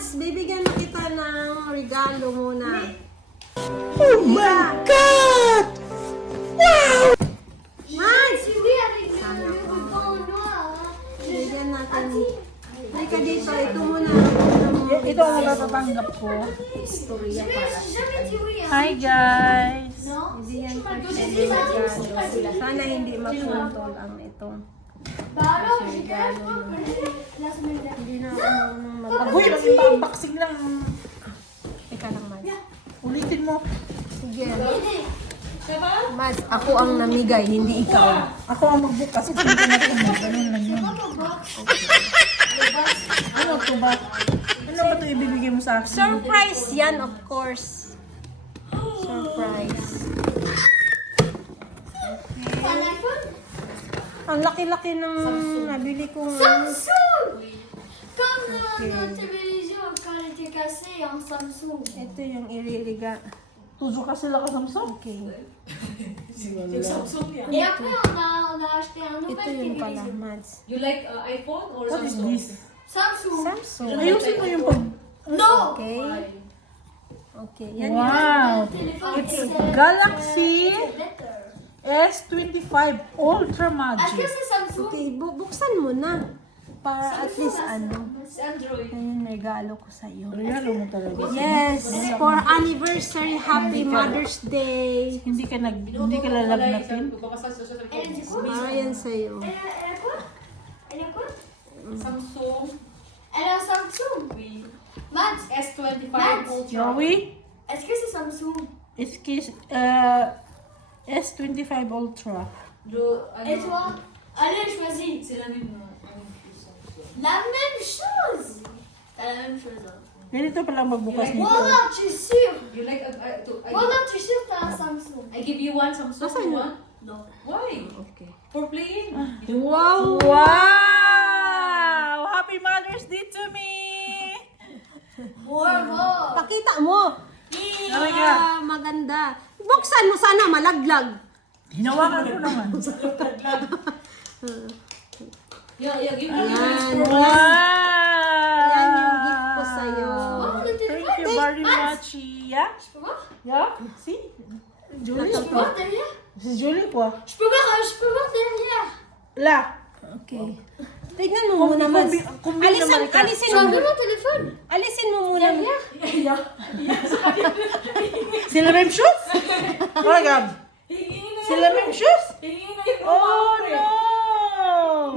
Mads, bibigyan na kita ng regalo muna. Oh my God! Wow! Mads! Bibigyan natin. Halika dito, ito muna. Ito ang matatanggap ko. Istorya para. Hi guys! Bibigyan ko siya ng regalo. Sana hindi maputol ang itong regalo mo. Hindi na ako marunong Uy, mag-unboxing lang. Teka lang, Mads. Ulitin mo. Sige. Mads, ako ang namigay, hindi ikaw. Ako ang magbukas. Kasi hindi natin mo. Ganun lang yun. Ano to ba? Ano ba ito ibibigay mo sa akin? Surprise yan, of course. Surprise. Ang laki-laki ng nabili kong... Samsung! Comme notre télévision quand elle était cassée en Samsung. Ito yung iririga. Tuzo ka sila ka Samsung? Okay. Et après, on a acheté un Ito nouvel yung pala, télévision. Mads. You like iPhone or What is Samsung? this? Samsung. Samsung. Ayusin mo yung pag... Non! Okay. Okay. Yan Wow! Le téléphone, It's c'est Galaxy better. S25 Ultra Est-ce que Magic. c'est Samsung? Okay, buksan mo na. Para at least ano. It's Android. Ayun, regalo ko sa iyo. Regalo mo talaga. Yes, for anniversary, happy Mother's Day. Hindi ka lalagnatin? Elle a dit quoi? Para yan sa iyo. Elle a quoi? Elle a quoi? Samsung Elle a un Samsung. oui. Max, S25 Max. Ultra. Joey? est-ce que c'est Samsung? S25 Ultra. Et toi? Allez, choisis. C'est la même chose. La même chose. T'as la même chose. Hein. Ganito pala magbukas nito. Voilà, tu es sûr? You like Voilà, tu es sûr que t'as un Samsung? I give you one Samsung. Nasaan You yun? want? Non. Why? Okay. For playing. Wow! Wow! Happy Mother's Day to me! Bravo. Pakita mo! Talaga. Maganda. Buksan mo sana, malaglag. Hinawakan ko naman. Yeah, give me Yan. Wow! Yan yung gift ko sa'yo. Oh, le Thank téléphone. you very much. Yeah? Je peux voir? Yeah? See? Julie? Je peux voir derrière? Si Julie ko. Je peux voir derrière. La. Okay. Tignan mo muna, Mads. Alisin Tu mo as vu muna. mon téléphone? Alisin mo muna. Derrière? C'est la même chose? Regarde. C'est la même chose? Oh no!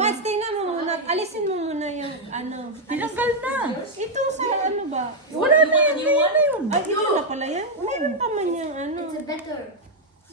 Mads, tingnan mo muna. Alisin mo muna yung ano. Tinanggal na. Ito sa ano ba? Wala na yan. Ayan na yun. Ay, ito na pala yan. Meron pa man yung ano. It's better.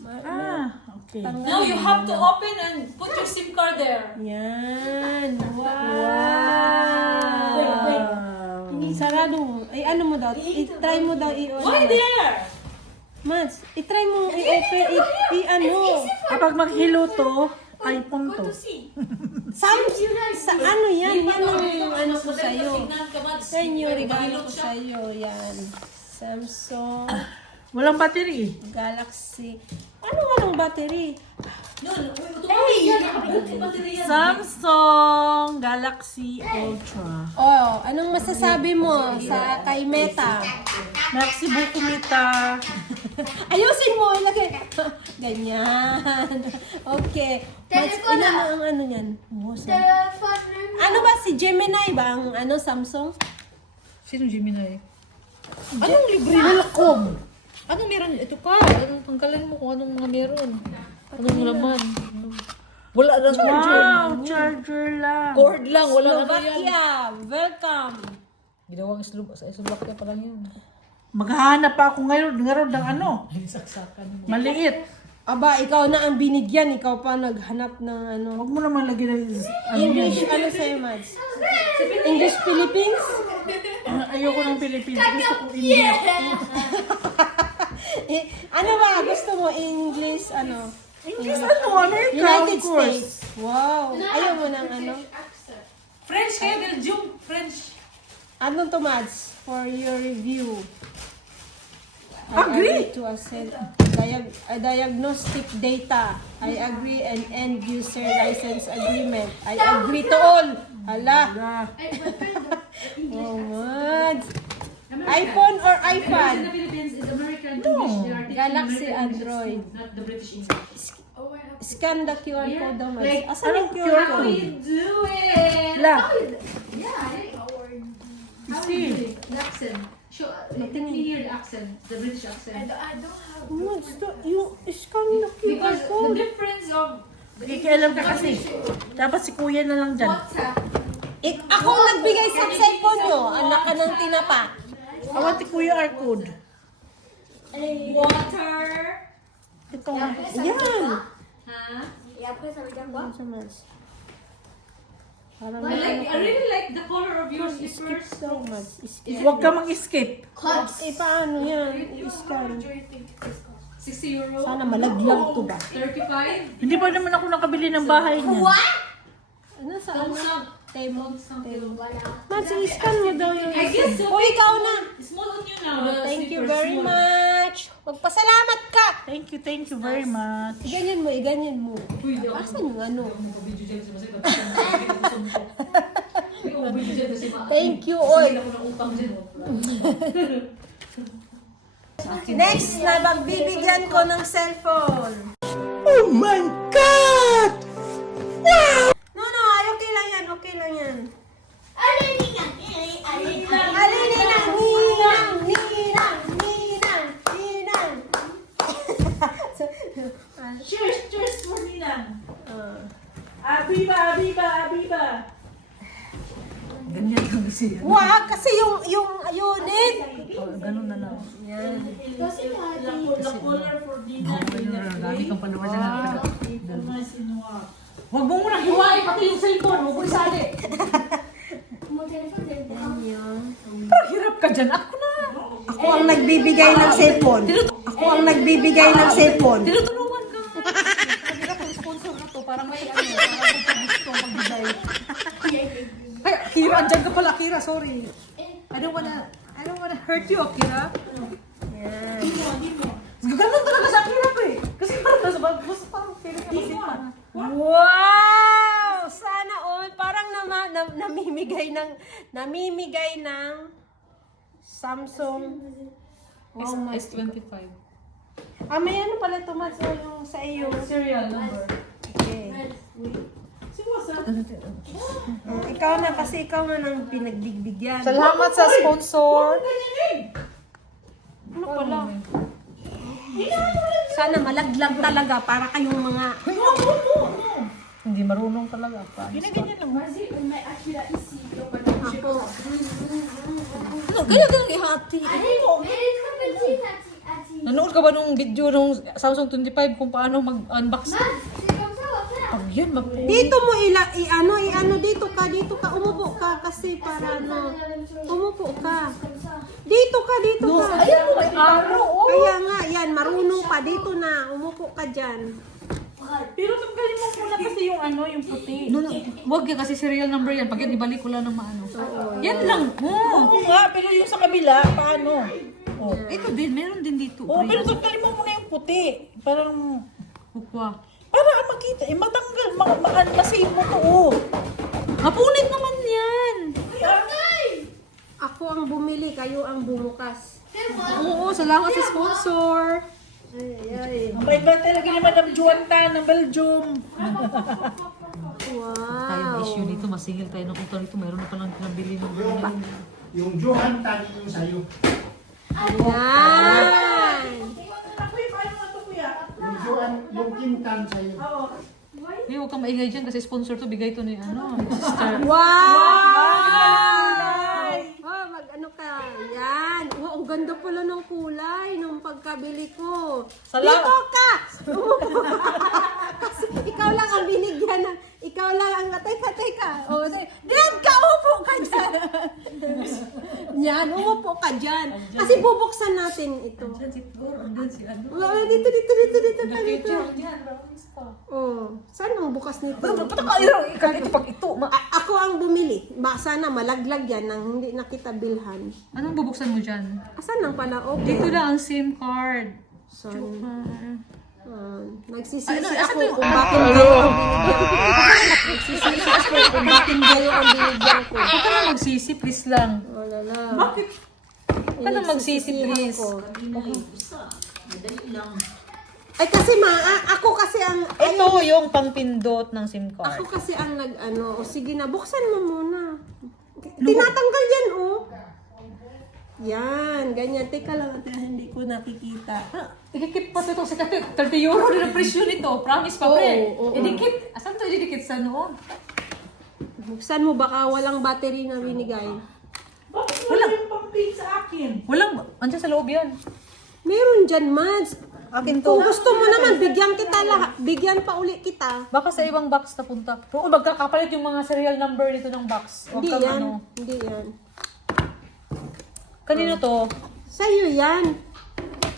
Ah, okay. Now you have to open and put your SIM card there. Yan. Wow. Wait. Sarado mo. Ay, ano mo daw? I-try mo daw i-on. Why there? Mads, i-try mo i-open. I-ano. Kapag maghilo to, iPhone to. Go to see. Sa ano yan? Yan ang ano ko sa'yo. Tignan ka, Mads. Yan yung regalo Mahilot ko siya. sa'yo. Yan. Samsung Walang battery. Galaxy. Walang battery? No, hey, baterya. Samsung Galaxy Ultra. Oh, anong masasabi mo sa kay Meta? Merci beaucoup, Mita. Ayusin mo, ilagay. Ganyan. Okay. Mads, Telepono. ilan na ang ano yan? Téléphone. Ano ba si Gemini ba ang ano Samsung? Sino Gemini? Anong libre? Welcome. Ano meron? Ito pa. Anong tanggalan mo kung anong mga meron? Anong laman? Wala lang Wow, charger lang. Cord lang. Wala ano yan. Slovakia, welcome. Ginawang sa Slovakia pa lang yun. Maghahanap pa ako ngayon ng ano. Maliit. Aba, ikaw na ang binigyan, ikaw pa naghanap ng ano. Huwag mo naman lagyan ng ano English, yan. ano sa'yo, Mads? English Philippines? Ayoko ng Philippines. Gusto ko India. Ano ba? Gusto mo English, ano? English ano? America, United of course. States. Wow. Ayaw mo ng ano? French kayo, Belgium. French. Ano to, Mads? For your review. Agree. To accept diagnostic data. I agree and end user license agreement. I agree to all. Hala. Ah, Oh, Mads? iPhone or In iPad? the Philippines is American English. They are teaching Galaxy, American English Android. school, not the British English. Oh, I have. Scan the QR code daw, Mads. Like, Asan yung QR How code? you do it? La. Yeah, How are you? how you do it? The accent. Show, let me hear the accent, the British accent. I don't have. Mads, yung scan the QR Because the code. difference of Ikialam ka kasi. Dapat si kuya na lang dyan. WhatsApp. Ako ang nagbigay sa cellphone nyo. Anak ka ng tinapa. Awan ti kuya our code. Water. Ito. Yan. Huh? Yeah, please, are we done? What? Sa Mads. Parang I really like the color of your slippers. so Mads. Skip. Huwag ka mag-skip. Eh, paano yan? I-scan. Do you think this costs? 60 euro. Sana malaglag to ba? 35. Hindi pa naman ako nakabili ng bahay niya. Ano sa ano? Samsung. Temo. Wala. Mads, i-scan mo daw yung... I guess so. O, ikaw na. Small on you now. the Thank you slippers, very small. much. Magpasalamat ka. Thank you very much. Iganyan mo, iganyan mo. Uy, di ako. Asan yung ano? Video dyan kasi masaya. Hindi ko video dyan kasi Thank you, oy. Sige ako ng utang dyan. Next na magbibigyan ko ng cellphone. Oh my God! No, okay lang yan, okay lang yan. Alininang. Alininang, ninang. Cheers for Ninang. Ah. Abiba. Ganyan lang siya. Wag, kasi yung unit. Ganun na lang. Yan. Kasi The color for Nina. Dami kang palawa dyan. Huwag mo muna hiwain pati yung cellphone. Huwag mo isali. mo telephone din. Parang hirap ka dyan. Ako na. Ako ang nagbibigay ng cellphone. Tinutulungan ka. Hirap ang sponsor na to. Parang may ano. Parang gusto magbigay. Ay, Kira, andyan ka pala. Kira, sorry. I don't wanna hurt you, Kira. Yan. Ganun talaga sa hirap eh. Kasi parang nasa bus, parang feeling ka masipan. Wow! Sana all parang namimigay ng Samsung. S25. May ano pala ito, Mads, yung sa iyo. Serial number. Okay. Ikaw na, kasi ikaw na nang pinagbigyan. Salamat sa sponsor. Ano pala? Sana malaglag talaga para kayong mga... Hindi marunong talaga. Ginaganyan lang. Mazi, may akira isi. Ako. Ano, ganyan ihati. Nanood ka ba nung video nung Samsung 25 kung paano mag-unbox? Pag yun, Dito mo i-ano dito ka, umupo ka kasi para ano. Umupo ka. Dito ka. Ayan mo, may araw, oh. Kaya nga, yan, marunong pa dito na. Umupo ka dyan. Pero tanggalin mo muna kasi yung ano, yung puti. No, wag ka kasi serial number yan. Pag yan, ibalik ko lang ng maano. Yan lang. Oo nga, pero yung sa kabila, paano? Oh. Ito din, meron din dito. Oh, pero tanggalin mo muna yung puti. Parang, Bukwa. para makita, matanggal, masave mo to, oh. Mapunit naman yan. Ako ang bumili, kayo ang bumukas. Oo, salamat sa sponsor. Ang bait-bait talaga ni Madam Juanta ng Belgium. Tayo Wow. issue dito, masingil tayo ng utang dito. Meron na palang pinabili ng Yung Johan tagi yung sa'yo. Yan. Yung Johan, yung Kintan sa'yo. Hindi, huwag kang maingay dyan kasi sponsor to. Bigay to ni ano, ni sister. Wow! Oh, mag-ano ka. Yan. Oh, ang ganda pala ng kulay nung pagkabili ko. Dito ka! Umupo ka. Kasi ikaw lang ang binigyan ng... Ikaw lang ang... Teka. Oh, diyan ka! Umupo ka dyan! Yan, umupo ka dyan. Kasi bubuksan natin ito. Oh, dito. Oh, saan ang bukas nito? Ito pag ito. Ako ang bumili. Sana malaglag yan nang hindi na kita bilhan. Anong bubuksan mo dyan? Asan lang pala? Okay. Dito lang ang SIM card. Sorry. Nagsisisi ako kung bakit kayo ang binigyan ko. Nagsisisi ako kung bakit kayo ang binigyan ko. Huwag ka na magsisi, please lang. Wala lang. Bakit? Huwag ka na magsisi, please. Ay kasi ako kasi ang Ito yung pangpindot ng SIM ako card. kasi ang o sige na buksan mo muna. Tinatanggal yan Yan, ganyan. Teka lang, hindi ko nakikita. Idikit pa ito sa 30 euro din ang presyo nito. Promise pa, pre. Oo. Idikit. Asan to idikit sa noon? Buksan mo, baka walang battery na binigay. Bakit wala yung pang-pin sa akin? Walang, andyan sa loob yan. Meron dyan, Mads. Akin to. Kung gusto mo naman, bigyan kita lahat. Bigyan pa uli kita. Baka sa ibang box na punta. Oo, magkakapalit yung mga serial number nito ng box. Huwag Hindi kang yan. ano. Hindi yan. Kanino to? Sa'yo yan.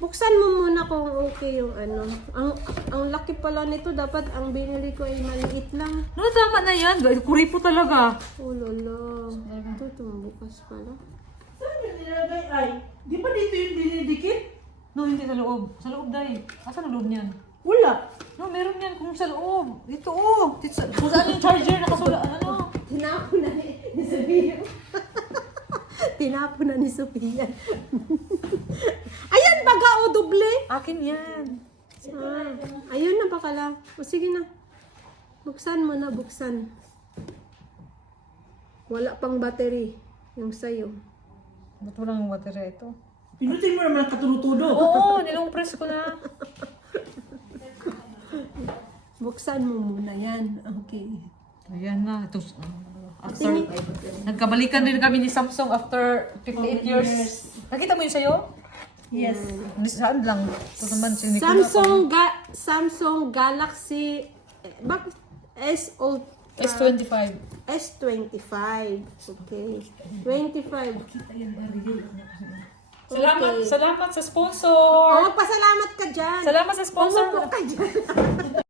Buksan mo muna kung okay yung ano. Ang laki pala nito. Dapat ang binili ko ay maliit lang. No, tama na yan. Kuripo talaga. Oh, lolo. Ito, tumubukas pala. Saan yung nilagay ay? Di ba dito yung dinidikit? No, hindi sa loob. Sa loob, Day. Asan ang loob niyan? Wala. No, meron yan kung sa loob. Dito, oh. Dito, kung saan yung charger nakasulat. Ano? Tinapon na ni Sophia. Tinapon na ni Sophia. Ayan, baga o doble. Akin yan. Ayun na bakala. O sige na. Buksan mo na, buksan. Wala pang battery. Yung sayo. Ba't walang baterya ito? Pinutin mo naman katunutudo. Oo, nilong-press ko na. Buksan mo muna yan. Okay. Ayan na. Ito, after, nagkabalikan din kami ni Samsung after 58 years. Nakita mo yun sa'yo? Yes. Saan lang? Ito naman si Nicola. Samsung Galaxy S25. S25. Okay. 25. Salamat sa sponsor. Oh, pasalamat ka dyan. Salamat sa sponsor. Umupo ka dyan.